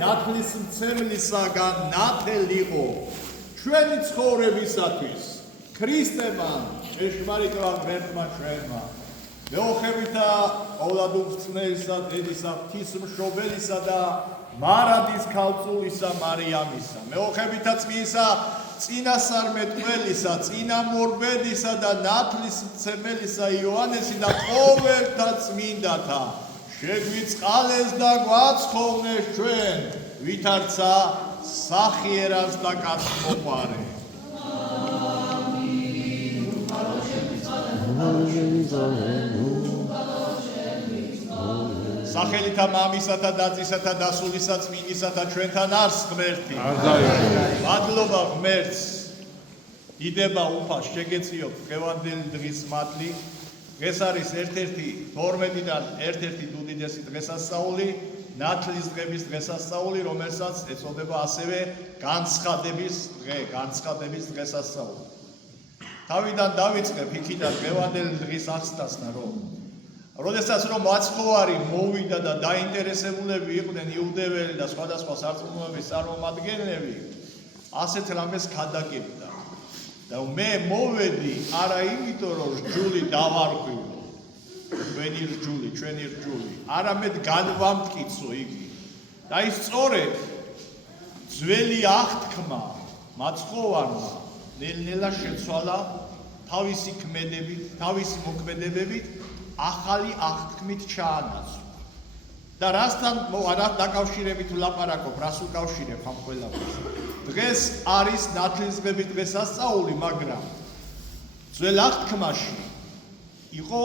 ნათლის მცემლისაგან ნათელიყო ჩვენი ცხოვრებისათვის ქრისტემან ჭეშმარიტმა ღმერთმა ჩვენმა მეოხებითა ყოვლადუხსნელისა დედისა ღვთისმშობელისა და მარადის ქალწულისა მარიამისა მეოხებითა წმინისა წინასწარმეტყველისა წინამორბედისა და ნათლის მცემელისა იოანესი და ყოველთა წმინდათა შეგვიწყალეს და გვაცხოვნეს ჩვენ ვითარცა სახიერას და კაცმოყვარე. სახელითა მამისათა დაწისათა და სულისა წმინდისათა ჩვენთან არს ღმერთი. მადლობა ღმერთს. იდება უფალს შეგეციოთ დღევანდელი დღის მადლი. ეს არის ერთ-ერთი 12-დან ერთ-ერთი უდიდესი დღესასწაული, ნათლის დღების დღესასწაული, რომელსაც ეწოდება ასევე განცხადების დღე, განცხადების დღესასწაული. თავიდან დავიწყებ იქიდან დღევანდელი დღის ახსნასთან, როდესაც მაცხოვარი მოვიდა და დაინტერესებულები იყვნენ იუდეველი და სხვადასხვა სარწმუნოების წარმომადგენლები, ასეთ რამეს ქადაგებდა. და მე მოვედი არა იმიტომ რომ რჯული დავარღვიო ჩვენი რჯული არამედ განვამტკიცო იგი და ის სწორედ ძველი აღთქმა მაცხოვარმა ნელ-ნელა შეცვალა თავისი ქმედებით თავისი მოქმედებებით ახალი აღთქმით ჩაანაცვლა და რასთან დაკავშირებით ვლაპარაკობ რას უკავშირებ ამ ყველაფერს დღეს არის ნათლის დღების დღესასწაული, მაგრამ ძველ აღთქმაში იყო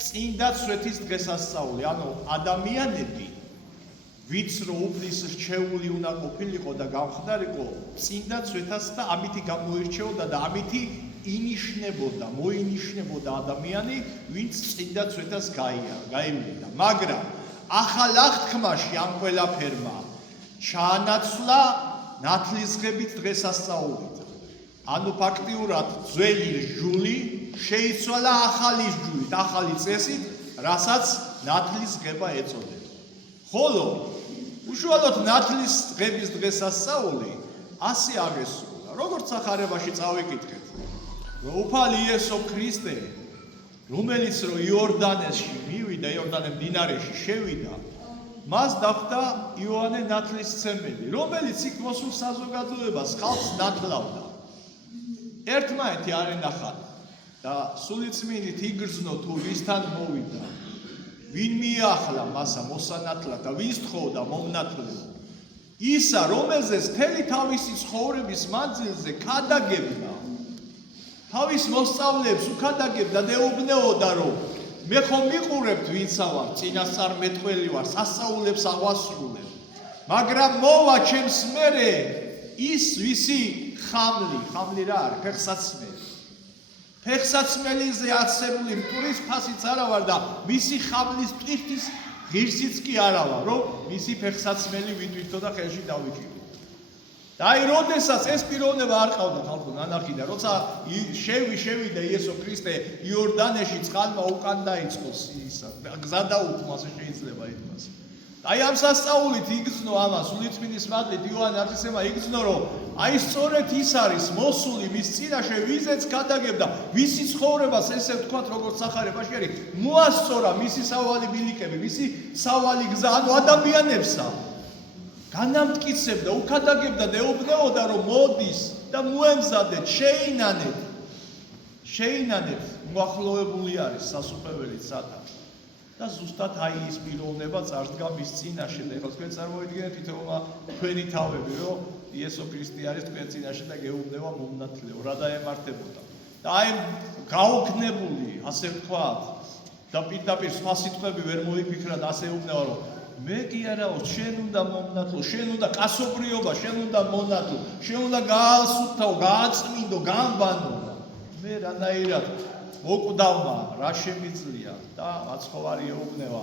წინდა ცვეთის დღესასწაული, ანუ ადამიანები ვიწრო უფლის რჩეული უნდა ყოფილიყო და გამხდარიყო წინდა ცვეთას და ამითი გამოირჩეოდა და ამითი ინიშნებოდა, მოინიშნებოდა ადამიანი, ვინც წინდა ცვეთას გაივლიდა, მაგრამ ახალ აღთქმაში ამ ყველაფერმა ჩაანაცვლა ნათლის დღების დღესასწაულით. ანუ ფაქტიურად ძველი რჯული შეიცვალა ახალი რჯულით, ახალი წესით, რასაც ნათლის დღება ეწოდება. ხოლო უშუალოდ ნათლის დღების დღესასწაული ასე აღესრულა. როგორც სახარებაში წავიკითხეთ, რომ უფალი იესო ქრისტე, რომელიც იორდანესში მივიდა, იორდანეს მდინარეში შევიდა, მას დახვდა იოანე ნათლისმცემელი, რომელიც იქ მოსულ საზოგადოებას ხალხს ნათლავდა. ერთმანეთი არ ენახათ და სულიწმინდით იგრძნო თუ ვისთან მოვიდა, ვინ მიახლა მასა მოსანათლად და ვის თხოვდა მომნათლებლად. ისა, რომელზეც მთელი თავისი ცხოვრების მანძილზე ქადაგებდა, თავის მოსწავლეებს უკადაგებდა და ეუბნეოდა, რომ მე ხომ მიყურებთ ვინცა ვარ, წინასწარმეტყველი ვარ, სასწაულებს ავასრულებ. მაგრამ მოვა ჩემს მერე ის ვისი ხამლი რა არის? ფეხსაცმელი. ფეხსაცმელიზე აცებული მტვრის ფასიც არა ვარ და მისი ხამლის ტვირთის ღირსიც კი არა ვარ, რომ მისი ფეხსაცმელი ვიტვირთო და ხელში დავიჭირო. და აი, როდესაც ეს პიროვნება არ ყავდა ხალხო ნანახი და როცა შევიდა იესო ქრისტე იორდანეში წყალმა უკან დაიწყოს ისა გზა დაუთმო ასე შეიძლება ითქვას. აი ამ სასწაულით იგრძნო ამას სულიწმინდის მადლით იოანე ნათლისმცემელმა იგრძნო რომ აი სწორედ ის არის მოსული მის წინაშე ვიზეც ქადაგებდა ვისი ცხოვრებას ესე ვთქვათ როგორც სახარებაში არის მოასწორა მისი სავალი ბილიკები მისი სავალი გზა ანუ ადამიანებსა განამტკიცებდა, უკადაგებდა და ეუბნეოდა, რომ მოდის და მოემზადეთ, შეინანეთ, მოახლოებული არის სასუფეველი სათა. და ზუსტად აი ის პიროვნება წარდგა მის წინაშე და ეხლა თქვენ წარმოიდგინეთ თითოეულ თქვენი თავები, რომ იესო ქრისტე არის თქვენ წინაშე და გეუბნება მომნათლეო, რა დაემართებოდა. და აი გაუგნებული, ასე ვთქვათ, და პირდაპირ სხვა სიტყვები ვერ მოიფიქრა და ასე ეუბნება, რომ მე კი არაო, შენ უნდა მომნათლო, შენ უნდა კაცობრიობა, შენ უნდა მონათლო, შენ უნდა გაასუფთავო, გააწმინდო, გამბანო. მე რანაირად მოკვდავმა, რა შემიძლია და მაცხოვარი ეუბნება,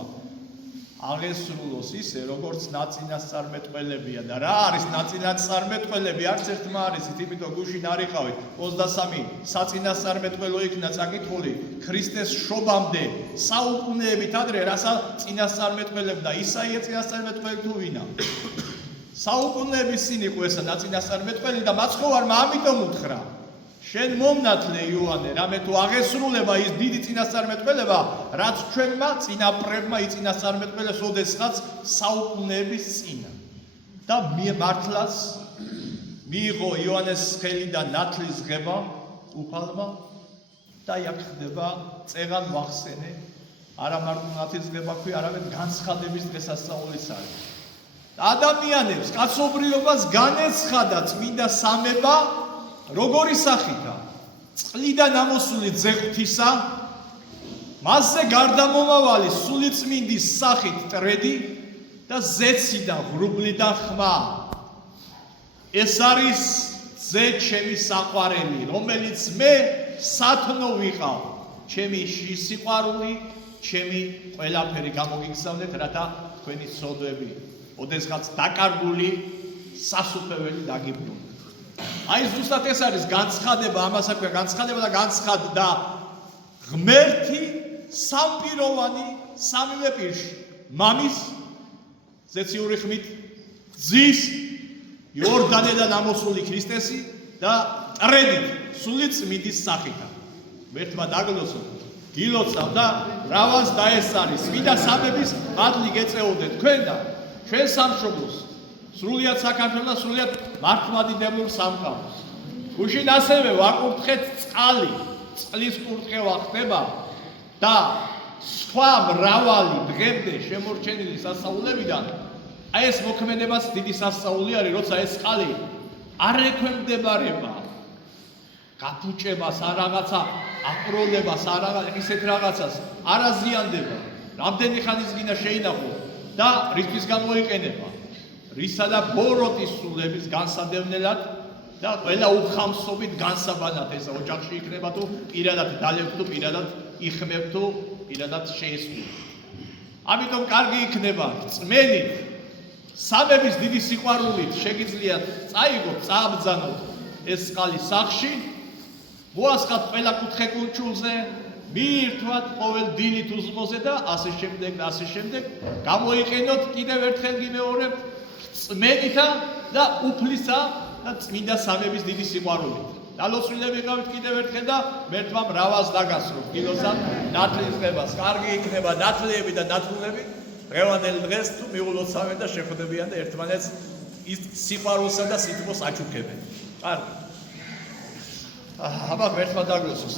აღესრულოს ისე, როგორც ნაწინასწარმეტყველებია და რა არის ნაწინასწარმეტყველები, არც ერთმა არის, იმიტომ გუშინ არ იყავით, 23 საწინასწარმეტყველო იქნა წაკითხული ქრისტეს შობამდე საუკუნეებით ადრე, რასაც წინასწარმეტყველებდა ისაია წინასწარმეტყველი თუ ვინა. საუკუნეების წინ იყო ესა ნაწინასწარმეტყველი და მაცხოვარმა ამიტომ უთხრა შენ მომნათლე იოანე, რამე თუ აღესრულება ის დიდი წინასწარმეტყველება, რაც ჩვენმა წინაპრებმა იწინასწარმეტყველეს ოდესღაც საუკუნეების წინ. და მართლაც მიიღო იოანეს ხელიდან ნათლის ღება უფალმა და იქ ხდება წეღან ვახსენე, არა მარტო ნათლის ღება ქვია, არამედ განცხადების დღესასწაულის არის. ადამიანებს კაცობრიობას განეცხადა წმინდა სამება როგორი სახითა? წყლიდან ამოსული ძეღვთისა, მასზე გარდამომავალი სულიწმინდის სახით ტრედი და ზეციდან ღრუბლიდან ხმა. ეს არის ძე ჩემი საყვარელი, რომელიც მე სათნო ვიყავ, ჩემი სიყვარული, ჩემი ყველაფერი გამოგიგზავნეთ, რათა თქვენი ცოდვები ოდესღაც დაკარგული სასუფეველი დაგიბრუნდეთ. აი ზუსტად ეს არის განცხადება, ამას აქვია განცხადება და განცხადდა ღმერთი სამპიროვანი სამივე პირში, მამის ზეციური ხმით, ძის იორდანედან ამოსული ქრისტესი და ტრედით სული წმინდის სახით. ღმერთმა დაგლოცო, გილოცავ და მრავალს დაესწარის, წმინდა სამების მადლი გეწეოდეთ თქვენ და ჩვენ სამშობლოს. სრულიად საქართველოს და სრულიად მართლმადიდებლურ სამყაროს. გუშინ ასევე ვაკურთხეთ წყალი, წყლის კურთხევა ხდება და სხვა მრავალი დღემდე შემორჩენილი სასწაულებიდან აი ეს მოქმედებას დიდი სასწაული არის, როცა ეს წყალი არ ექვემდებარება გაფუჭებას, არ რაღაცა აპროლებას, არ რაღაცა ისეთ რაღაცას არ აზიანდება. რამდენი ხანის გინდა შეინახო და რისთვის გამოიყენება? რისა და ბოროტის სულების განსადევნელად და ყველა უხამსობით განსაბანად ეს ოჯახში იქნება თუ პირადად დალებთ თუ პირადად იხმებთ თუ პირადად შეესრულებთ. ამიტომ კარგი იქნება წმენით სამების დიდი სიყვარულით შეგიძლიათ წაიგოთ, წააბრძანოთ ეს წყალი სახში, მოასხათ ყველა კუთხე კულჩულზე, მიირთვათ ყოველ დილით უზმოზე და ასე შემდეგ და ასე შემდეგ, გამოიყენოთ კიდევ ერთხელ გიმეორებთ წმენითა და უფლისა და წმინდა სამების დიდი სიყვარულით. დალოცვლილები ვიყავით კიდევ ერთხელ და მერთმა მრავალს დაგასროთ. გილოცავ ნათლის ღებას. კარგი იქნება ნათლები და ნათლულები დღევანდელ დღეს თუ მიულოცავენ და შეხვდებიან და ერთმანეთს ის სიყვარულსა და სითბოს აჩუქებენ. კარგი. აბა მერთმა დაგლოცოს.